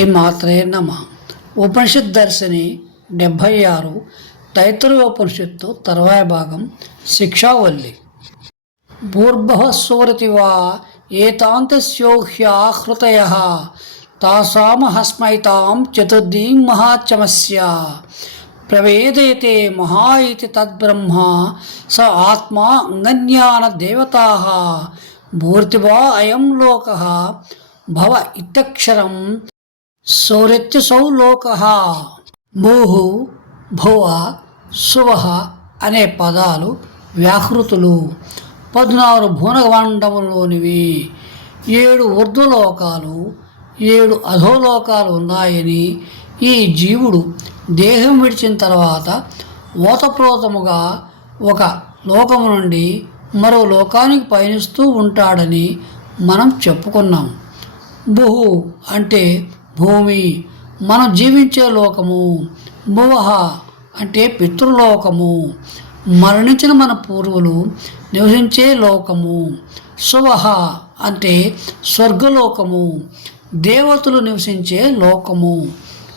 శ్రీమాత్రే నమ. ఉపనిషత్ దర్శిని డెబ్భై ఆరు తైత్రయోపనిషత్తు తర్వాయ భాగం శిక్షావల్లి. భూర్భవ సూరతి వా ఏతాంతస్యోహ్యాహృతయ తాసామహస్మైతాం చతుర్దీం మహాచమస్య. ప్రవేదయతే మహా ఇది తద్బ్రహ్మ. స ఆత్మా అంగన్యాన దేవతా. భూర్తివా అయం లోక. భవ ఇత్యక్షరం సౌరత్యసౌ లోక భూహు భువ సువ అనే పదాలు వ్యాహృతులు పద్నాలుగు భువనగమండములోనివి ఏడు ఊర్ధ్వలోకాలు ఏడు అధోలోకాలు ఉన్నాయని ఈ జీవుడు దేహం విడిచిన తర్వాత ఓతప్రోతముగా ఒక లోకము నుండి మరో లోకానికి పయనిస్తూ ఉంటాడని మనం చెప్పుకున్నాం. బుహు అంటే భూమి మనం జీవించే లోకము భువహ అంటే పితృలోకము మరణించిన మన పూర్వులు నివసించే లోకము సువహ అంటే స్వర్గలోకము దేవతలు నివసించే లోకము.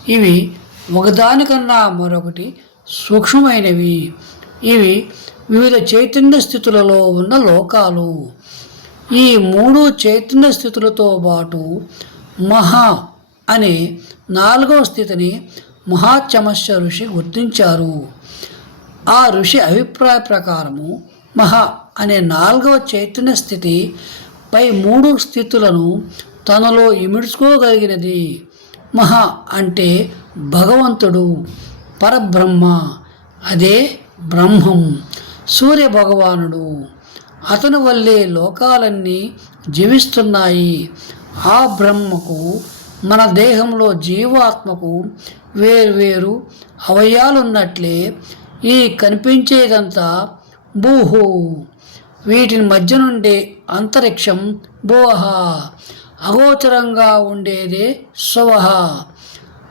ఇవి ఒకదానికన్నా మరొకటి సూక్ష్మమైనవి. ఇవి వివిధ చైతన్య స్థితులలో ఉన్న లోకాలు. ఈ మూడు చైతన్య స్థితులతో పాటు మహా అనే నాలుగవ స్థితిని మహాచమస్య ఋషి గుర్తించారు. ఆ ఋషి అభిప్రాయ ప్రకారము మహా అనే నాలుగవ చైతన్య స్థితి పై మూడు స్థితులను తనలో ఇమిడ్చుకోగలిగినది. మహా అంటే భగవంతుడు పరబ్రహ్మ అదే బ్రహ్మం సూర్య భగవానుడు. అతని వల్లే లోకాలన్నీ జీవిస్తున్నాయి. ఆ బ్రహ్మకు మన దేహంలో జీవాత్మకు వేర్వేరు అవయాలున్నట్లే ఈ కనిపించేదంతా భూహు. వీటిని మధ్య నుండే అంతరిక్షం భోహ అగోచరంగా ఉండేదే స్వహ.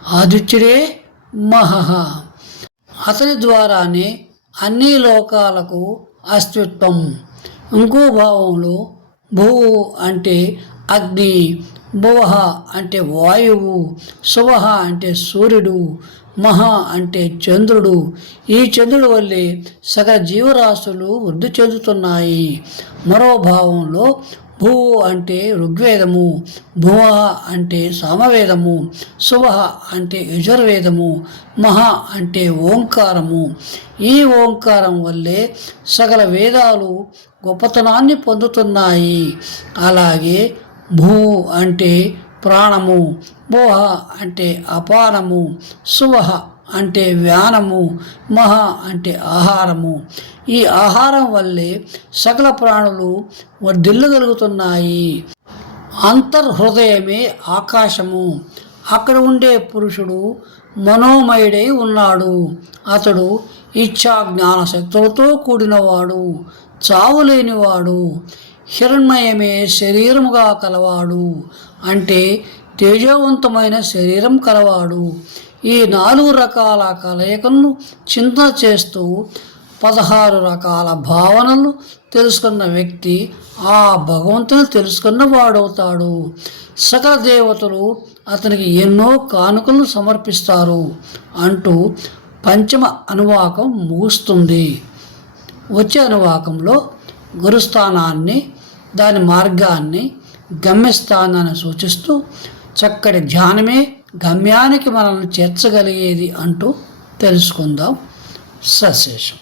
ఆదిత్యుడే మహః అతని ద్వారానే అన్ని లోకాలకు అస్తిత్వం. ఇంకో భావంలో భూ అంటే అగ్ని భువహ అంటే వాయువు శువహ అంటే సూర్యుడు మహా అంటే చంద్రుడు. ఈ చంద్రుడి వల్లే సగ జీవరాశులు వృద్ధి చెందుతున్నాయి. మరో భావంలో భూ అంటే ఋగ్వేదము భువ అంటే సామవేదము సువ అంటే యజుర్వేదము మహా అంటే ఓంకారము. ఈ ఓంకారం వల్లే సకల వేదాలు గొప్పతనాన్ని పొందుతున్నాయి. అలాగే భూ అంటే ప్రాణము భోహ అంటే అపానము సువహ అంటే వ్యానము మహ అంటే ఆహారము. ఈ ఆహారం వల్లే సకల ప్రాణులు వర్ధిల్లగలుగుతున్నాయి. అంతర్హృదయమే ఆకాశము. అక్కడ ఉండే పురుషుడు మనోమయుడై ఉన్నాడు. అతడు ఇచ్ఛా జ్ఞాన శక్తులతో కూడినవాడు చావులేనివాడు. హిరణ్మయమే శరీరముగా కలవాడు అంటే తేజవంతమైన శరీరం కలవాడు. ఈ నాలుగు రకాల కలయికలను చింతన చేస్తూ పదహారు రకాల భావనలు తెలుసుకున్న వ్యక్తి ఆ భగవంతుని తెలుసుకున్న వాడవుతాడు. సకల దేవతలు అతనికి ఎన్నో కానుకలను సమర్పిస్తారు అంటూ పంచమ అనువాకం ముగుస్తుంది. వచ్చే అనువాకంలో గురుస్థానాన్ని దాని మార్గాన్ని గమ్యస్థానాన్ని సూచిస్తూ చక్కటి ధ్యానమే గమ్యానికి మనల్ని చేర్చగలిగేది అంటూ తెలుసుకుందాం. సశేషం.